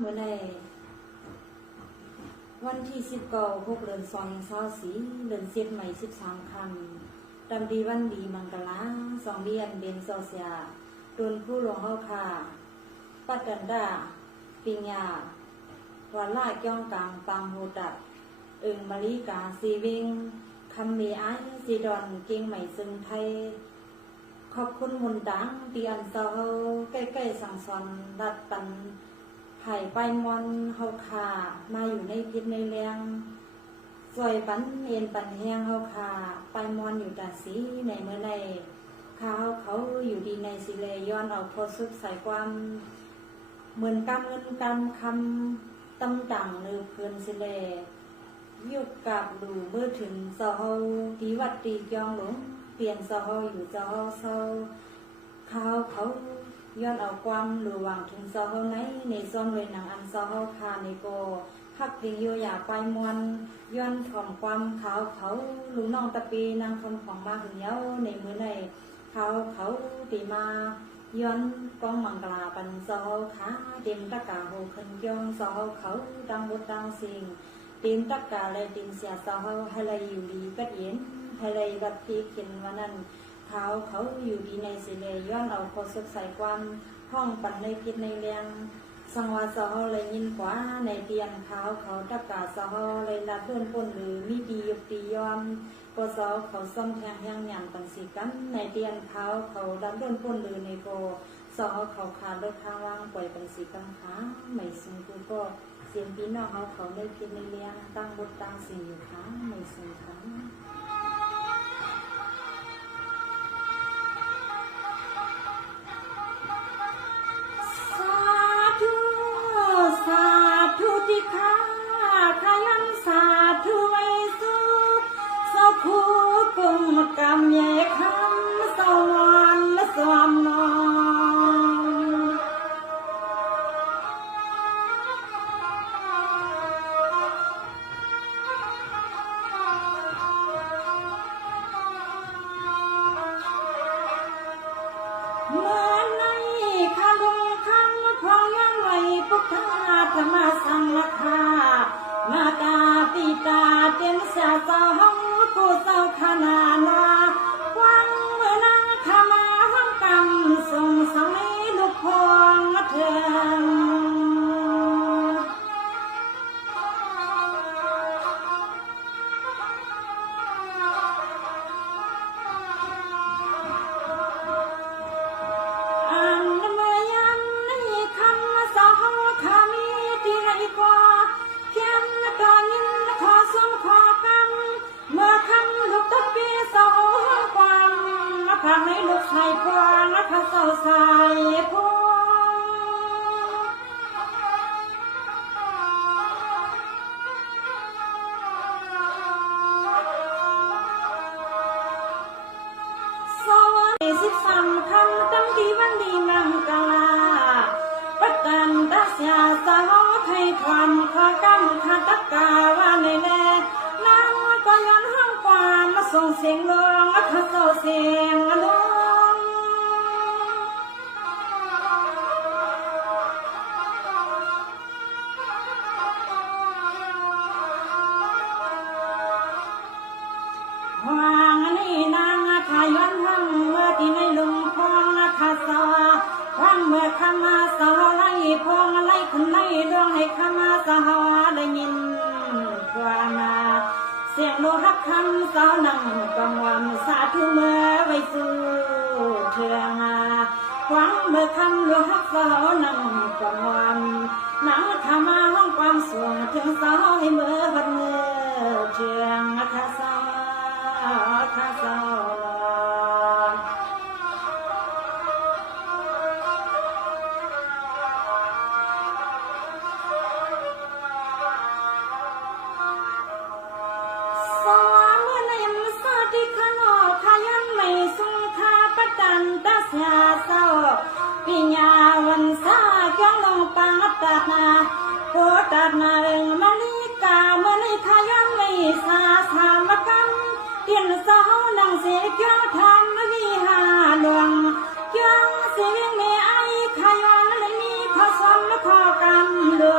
เมื่อในวันที่19 เดือน2 เดือนเสียดใหม่13 คำดำดีวันดีมังกลา2 เดือนเดือนโซเซียโดนผู้หลวงเฮาค่ะปัดกันดาปิญญาวันล่าจ้องกลางปังโหตัดมาริกาซีวิงคำมีไอซีดอนเก่งใหม่ซึ่งไทยขอบคุณมุนดังตีอันเซาใกล้ๆสังสอนดัดปันไผ่ไปมอนเฮาขามาอยู่ในพิษในแรงสวยปันเอ็นปันแหงเฮาขาไปมอนอยู่ตาสีในเมื่อในข้าวเขาอยู่ดีในสิเลย้อนเอาโพสุดใส่ความเหมือนกำเงินกำคำตำดังเนือเพื่อนสิเลยุกกับดูเมื่อถึงเซาดีวัดตีจองหลงเปลี่ยนเซาอยู่เซาเซาข้าวเขาย้อนเอาความหรือวางถึงเซาในซ่อนไว้หนังอันเซาคาในโกพักเพียงโยอยากไปมวนย้อนถ่อมความขาวเขาลุงน้องตะปีนางคำของมาถึงเย้าในมือในเขาตีมาย้อนกองมังกลาปันเซาขาเต็มตะกาโหคันยองเซาเขาดังบดดังสิ่งเต็มตะกาเลยดินเสียเซาให้เลยอยู่ดีก็เย็นให้เลยรับพีเข็นวันนั้นเขาอยู่ดีในสิเลยย้อนเอาโคสดใส่ความห้องปันในพิษในแรงสังวาเซาเลยยินกว่าในเตียนเขาตะกาเซาเลยลาเพื่อนปนหรือมีดียุบตียอมก็เซาเขาซ่อมแทงแห้งหยางตังสีกันในเตียนเขาดับเพื่อนปนหรือในโกเซาเขาขาดรถทางว่างปล่อยตังสีกังขาไม่ซึ่งกูก็เสียงพี่น้องเขาได้พิษในเลี้ยงตั้งบทตั้งสิ่งอยู่ขาไม่ซึ่งขาสาธุที่ข้าขยันสาธุไว้สุขสาภูกุมกรรมใหญ่คำสวรรค์และสวรรค์นองเมื่อในข้าลงคำพองยังไว้พุทธาธรรมสังฆามาตาปิตาเตียนเสียเจ้าห้องกูเจ้าขนานาวังเมื่อนั่งขามาห้องกำส่งสังในลูกพองเถิงในลูกชายพวงและพระเจ้าชายพวงสวัสดี13 คำตั้งดีวันดีมังกลาประกันตาเสียสาวไทยความขอกำขาตะกาว่าในแน่นางก็ย้อนห้องความมาส่งเสียงร้องและพระเจ้าเสียงร้องย้อนห้องเมื่อที่ในลุงพองนะคะสาห้องเมื่อข้ามาสาไล่พองไล่คนไล่ดวงให้ข้ามาสาได้ยินความมาเสียงโลหักคำสาวนั่งกังวลสาธุเมื่อไว้สู่เทืองหวังเมื่อคำโลหักสาวนั่งกังวลนั่งข้ามาห้องความสวงถึงสาวให้เมื่อบัดเมื่อเทืองนะคะสาวค่ะสาวปิญญาวันสาเกี่ยวลงปังตัดนาโคตัดนาเริงมาลิกาเมื่อในขยันไม่สาสามกันเตียนสาวนังเสียเกี่ยวทำวิหาหลวงเกี่ยวเสียงเมียไอขยันเลยมีพอสมและพอกันหลว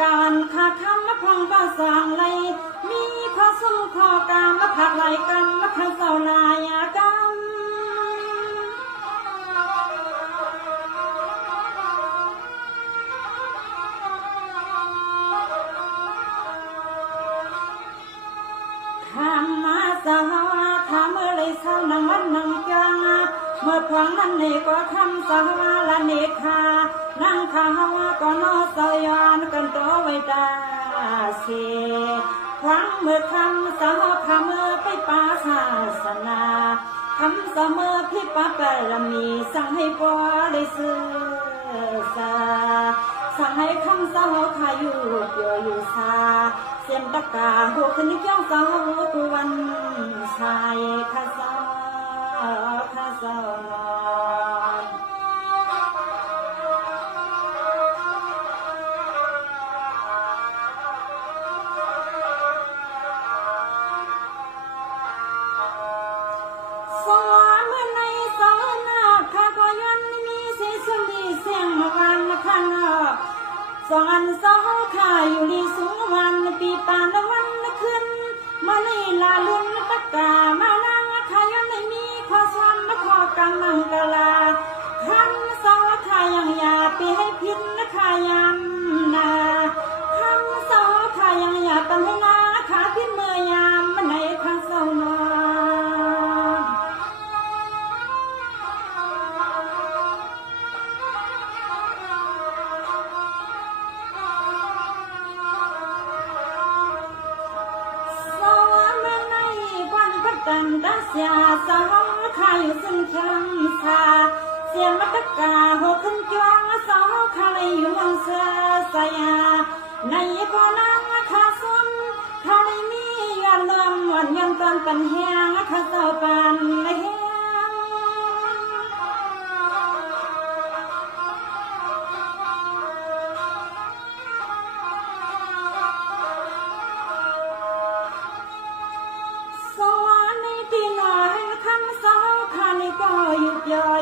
การขาคำมาพองก็สางไหลมีข้อสมข้อกามมาผักไหลกรรมมาขันเสาลายกรรมขามมาสาวาขามเมื่อไรเศร้านังวันนังจังเมื่อพวงนั้นเนก็คำสาวาละเนคานั่งขาวก็นอสยานกันตัวไว้ได้เสครั้งเมื่อคำสาวขามเมื่อไปป่าศาสนาคำเสมอพิปะปรมีสั่งให้บ่ได้เสื่อสาสั่งให้คำสาวขาอยู่เกี่ยวอยู่ซาเสียมตะกาหัวขึ้นเกี่ยวสาวกวันชายข้าสาวข้าสาวนอนสอนเมื่อในสอนนาข้าก็ยันมีสีสลีเสียงวันข้างสอนสองข้าอยู่ดีสูงวันปีปานวันขึ้นมาในลาลุนตะกามานั่งข้ายันไม่มีข้อสอนมาขอกำมังกลาขันสาวข้ายังอย่าไปให้พินข้ายันนาขันสาวข้ายังอย่าปันให้นาข้าพินเมื่อยามมันในข้าเศร้านอนกันดัสยาสาวข้าอยู่ซึ่งเชียงชาเสียงมัตกาหัวขึ้นจวงสาวข้าเลยอยู่เมืองเสือสยาในก่อนังข้าสนข้าเลยมียอดลมวันยันตอนปันแหงข้าเศร้าปันแหง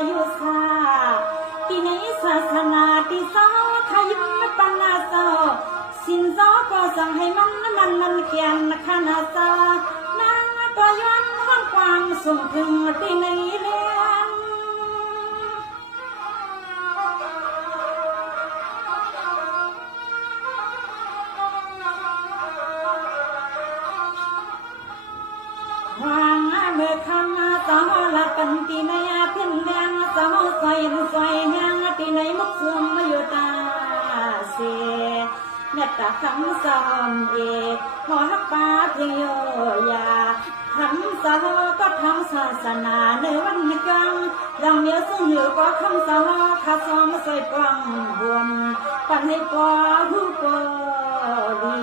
อยู่ซาที่ในศาสนาที่สาวขยุมปันนาสาวสินสาวก็สั่งให้มันเกียนขนาสานางก็ย้อนห้องความส่งถึงที่ในเลี้ยงวางเมื่อคำสาวละปันตีในเพียงแดงสาวใส่แห้งตีในมุกสวมมาอยู่ตาเสเนตตาคำสอนเอหัวหักป้าเพียงโยยาคำสาวก็ทำศาสนาในวันนี้กังดังเดียวซึ่งเหลือก็คำสาวข้าซ้อมใส่กวางบวมปันให้ปอหูปอดี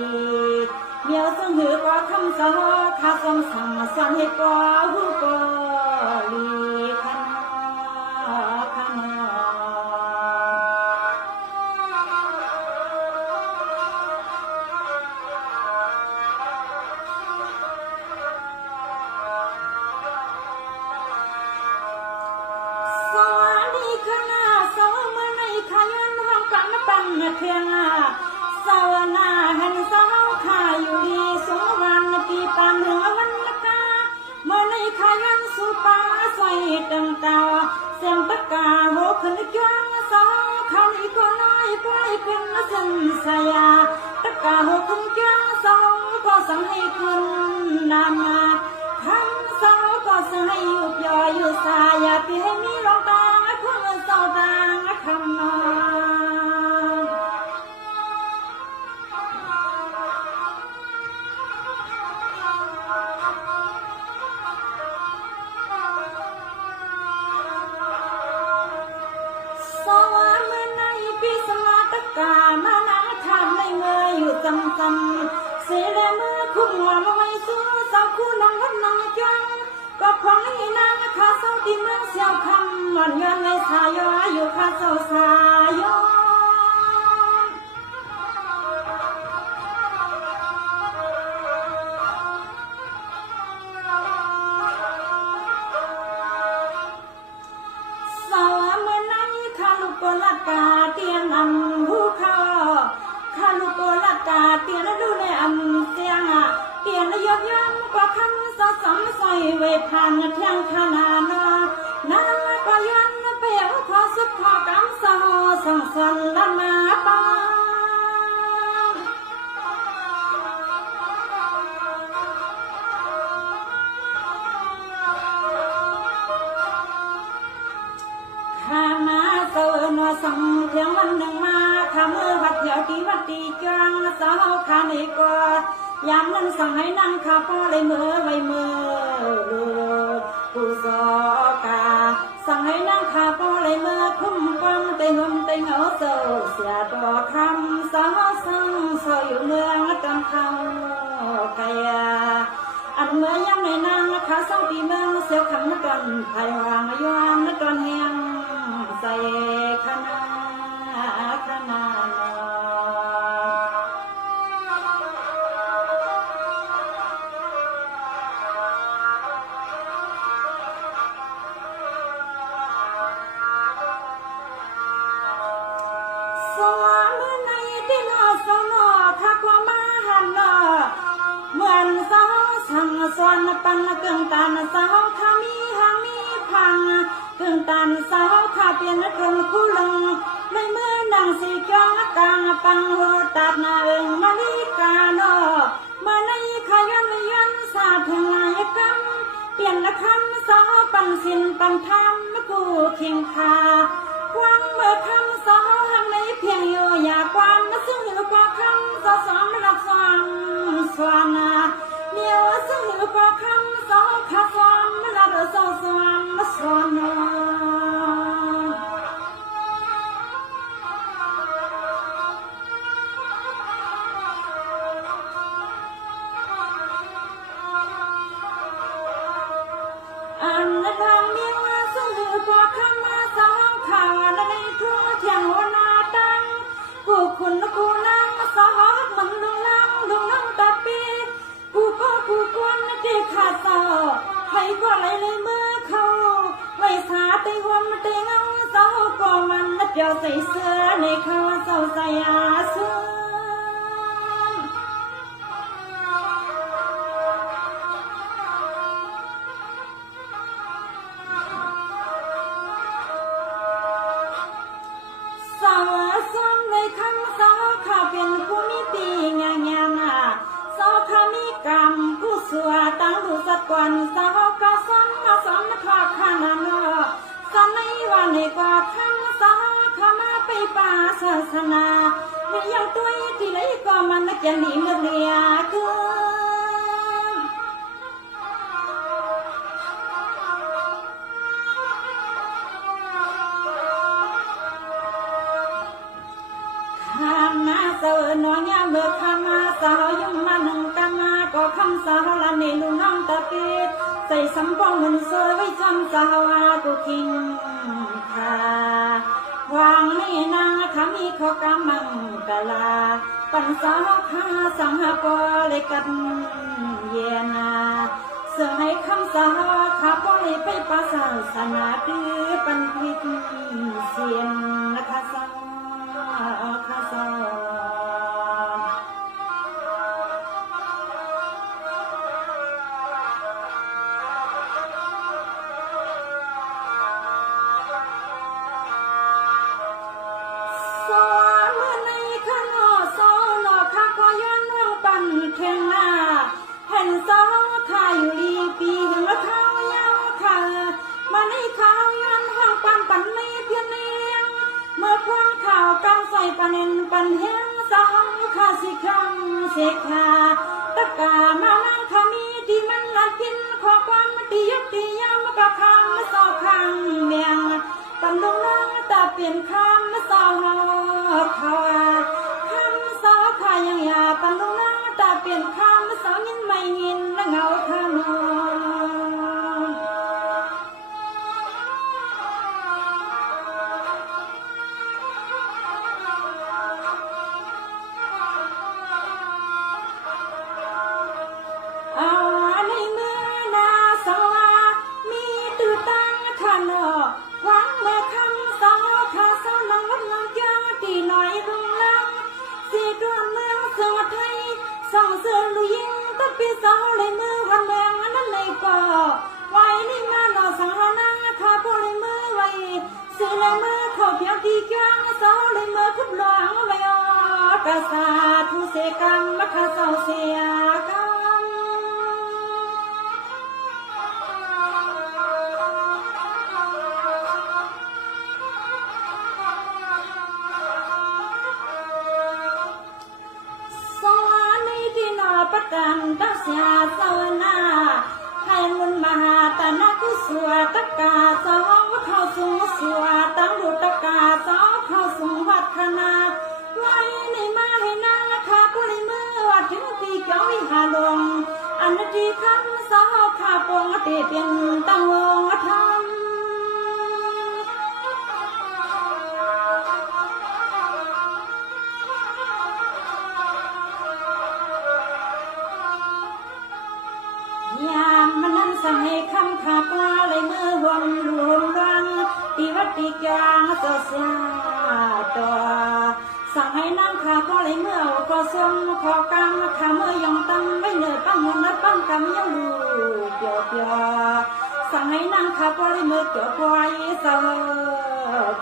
เดียวซึ่งเหลือก็คำสาวข้าซ้อมสั่งสอนให้ปอหูปอดีขันขันเพียงสาวนาหันสาวข้าอยู่ดีสงวันปีปานเหนือวันละกาเมื่อในขายันสุปาใส่ตังเตาเสียงตะกาโหขึ้นจวงสาวข้าอีกก็น้อยปล่อยเป็นสันสยาตะกาโหขึ้นจวงสาวก็สั่งให้ขึ้นนามาทั้งสาวก็สั่งให้อยู่ปล่อยอยู่สายาปีให้มีรองตาควงสาวตางคำนอนมานาทำในเมื่ออยู่จำเสียแลเมื่อคุ้มหัวมาไว้สู้สาวคู่นางวันนางจังก็พองให้นางข้าเศร้าที่เมืองเสียวคำหม่อนย้อนในสายอยู่ข้าเศร้าสายสาวเมื่อนั้นข้าลูกโกลกาเตียนอันผู้ข้าลูกโกล ไว้ผ่านเที่ยงขนาดนาก็ยันเปียวขอสุขขอกำเศร้าส่งสันละมาปาข้ามาเสิร์นว่าส่งเที่ยงวันหนึ่งมาข้ามือวัดเดียวที่วัดตีจ้างสาวข้าในกอดยามนั้นสั่งให้นั่งข้าพ่อเลยมือไว้มือผู้สอกาสั่งให้นั่งข้าพ่อเลยมือคุ้มความเตยหมเตยเหงาเศร้าเสียดอกคำสาวสั่งเศร้าอยู่เมืองจนเขาไกลอันเมื่อยังในนางข้าสองปีเมืองเสียวขันตอนไผ่วางย้อนตอนแห้งใส่ขนาขนาส่วนปันเกิงตานสาวข้ามีหางมีพังเกิงตานสาวข้าเปลี่ยนตรงคู่ลงในเมื่อนางสีจ้องกลางปังหัวตัดนาเอิงมาลิกาโนมาในขยันยันสาธนายกรรมเปลี่ยนละคำสาวปันสินปันธรรมกูเคียงคาควางเมื่อคำสาวหางในเพียงโยอยากความซึ่งเหนือกว่าคำสาวสองหลักสองสวานาเดียวซึ่งเหนือกว่าคำสองขาสองมันละสองสวานมาสวนาอันละทางเดียวซึ่งเหนือกว่าคำมาสองขาและในทั่วเที่ยงวันนาตังกูคุณกูนั่งสองมันลุงนั่งตาปีกูก็กูกวนที่ขาดเศร้าให้ก็ไหลเลยเมื่อเขาไว้สาตีหัวมันตีเงาเศร้าก็มันนัดเดียวใส่เสื้อในเขาเศร้าใส่อาเสื้อสาวซ้ำในคำสาวข้าเป็นผู้มีปีงานสาวข้ามีกรรมผู้สัวตั้งดูสักวันสาวข้าซ้ำมาซ้ำทอดข้านาเนอสำในวันในกว่าคำสาวข้ามาไปป่าศาสนาในยังตัวที่ไหนก็มันนักยันดีเมื่อเรียคือเสือหนัวเนี่ยเมื่อคำมาสาวยุ่งมาหนึ่งกันมาก็คำสาวละในลูกน้องตะปีใส่สำปองเหมือนเสือไว้จำสาวกูกินขาวางในนางขามีขอกำมังกะลาปันสาวข้าสังหาปอเลยกันเย็นเสือให้คำสาวข้าปอเลยไปปัสสนาดื้อปันพิษเสียนนะคะสาวข้าสาวเข่งหน้าเห็นสาวข้าอยู่ลีปีเห็นว่าข้าวยาวข้ามาในข้าวยันห้างปันไม่เพียงเลี้ยงเมื่อพวงข่าวกำใส่ปันเอ็นปันแห้งสาวข้าสิคำเสกขาตะกามานั่งข้ามีที่มันนัดพินขอความตียกตียำกะคำมาสอคำเมียงปันดงน้องตาเปลี่ยนคำมาสอเขาคำสาวข้ายังอยากปันดงน้องตาเปลี่ยนคำสาวยินไม่ยินและเงาขนในเมื่อนาสวามีตื่นตั้งขนอหวังเมื่อคำสาวข้าสาวนังวัดนังเจ้าตีหน่อยรุ่งลังสีดวนเมืองเสือไทยส่องเสือลุยิง ตะปีสาวเลยมือวันแดงนั้นในก่อไว้นี่มาหนอสังหานังข้าพเลยมือไว้สิเลยมือเข้าเพียงที่กลางสาวเลยมือคุบหลวงไว้กะสาธุเสกรรมมะข้าเศร้าเสียกรรมสวรรค์ในที่นอประกันตักเสียเศร้าหน้าให้มุนมหาตนากุสวตกาสองเข้าสูงสวตั้งดุตกาสองเข้าสูงวัดคณาไว้ในมาให้นางข้าก็เลยมือวัดถึงปีเก้าวิหาลงอันที่คำสาวข้าปงเตเปียนตั้งวงธรรมยามมันนั้นสั่งให้คำขาปลาเลยมือหวงรวมรังตีวัดตีกลางเจ้าเสียตัวสั่งให้นั่งขาก็เลยเมื่อก็ส่งขอกรรมขาเมื่อยองตั้งไม่เหนื่อยปั้งหุ่นและปั้งกำยังดูเปียวเปียวสั่งให้นั่งขาก็เลยเมื่อเกี่ยวควายเศร้า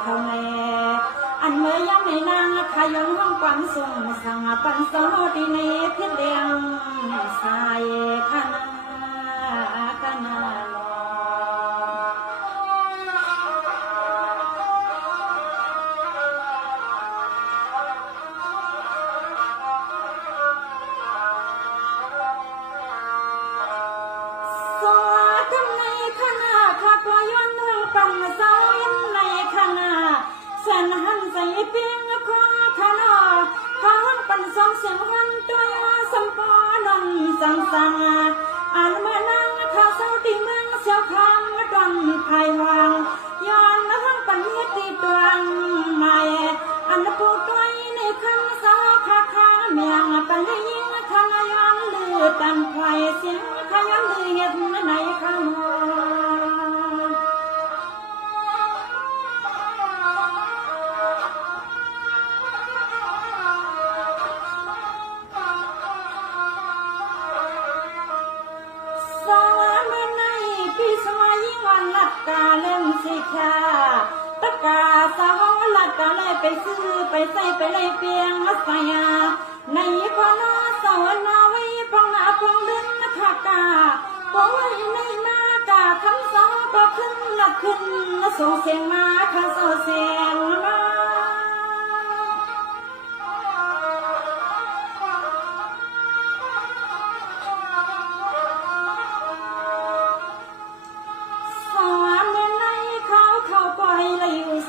เขาแน่อันเมื่อยังในนางขายองห้องความส่งสั่งปันโซดีในพิษเลียงสายขนาขนาสวัสดีในขณะข้าพย้อนน้องปังสาวยันในขณะเส้นหันใส่เพียงคอขณะข้าหันปันสองเสียงวันตัวยาสัมปานนสังสังอันมานั่งข้าเศร้าตีเมืองเสียวคำดังไผ่วางย้อนหันปันเฮ็ดตีตวงใหม่อันปูต้อยในคำสาวข้าเมียงปันได้ยิงขณะย้อนลือตันไผ่เสียงขย้อนลือเฮ็ดในขณะกาเล่นสิค่ะตะกาสาวลัดกาเลยไปซื้อไปใส่ไปเลยเปียงมาใส่ในพอนอสาวนาไว้พองอาพองเดินนะคะกาปองไว้ในมากาคำสาวก็ขึ้นลัดขึ้นส่งเสียงมาค่ะส่งเสียงมา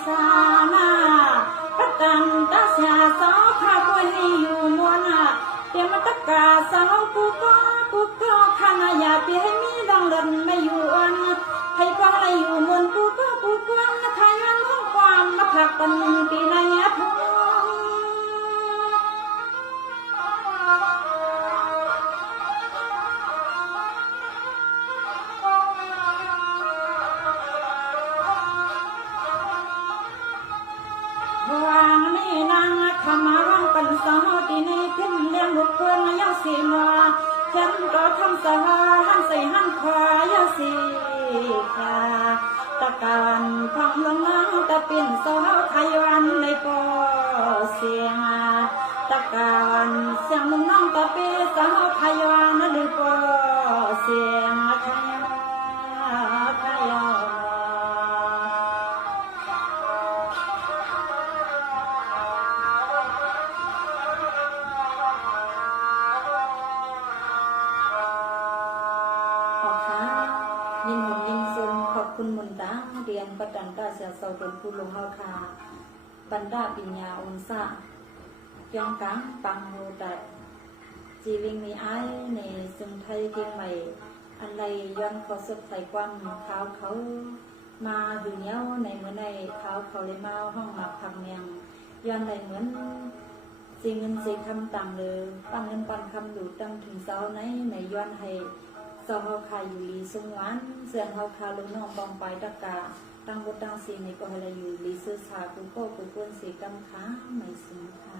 สานาประกันตาเสียสาวข้าก็ให้อยู่มวลเตรียมตะกาสาวกูก็ขณะอย่าเปียให้มีดังเดินไม่อยู่อันให้ฟังอะไรอยู่มวลกูก็ขยันท้องความมาผักปันปีนายทองวางนี่นางขมาร้องปันสาวตีในพิมเลี้ยงลูกเพื่อนยาสีมาฉันก็ทำสาหันใส่หันขวายาสีค่ะตะการพังลงน้ำตะเป็นสาวไทยวันในก่อเสียงตะการเสียงลุงน้องตะเป็นสาวไทยวันในก่อเสียงไทยคุณมุนตาเรียนประดันกาเสียเสาตนผู้ลงเฮาคาบรรดาปิญญาองศาเกียงกังปังโมแต่จีวิงมีไอในซึ่งไทยเกียงใหม่อันใดย้อนเขาสุดใส่ความเขามาอยู่เนี้ยในเมื่อในเขาเลยมาห้องมาพักเมียงย้อนในเหมือนสีเงินสีคำต่างเลยปั้นเงินปั้นคำอยู่ตั้งถึงเสาในย้อนให้สาวเฮาคาอยู่ลีสงหวานเสื่อนเฮาคาลุงน้องบองไปตะกาตั้งบทตั้งสีในก็ให้อยู่ลีซื้อสากุโก้กุเปิ้นสีกำค้าไม่สูงค่ะ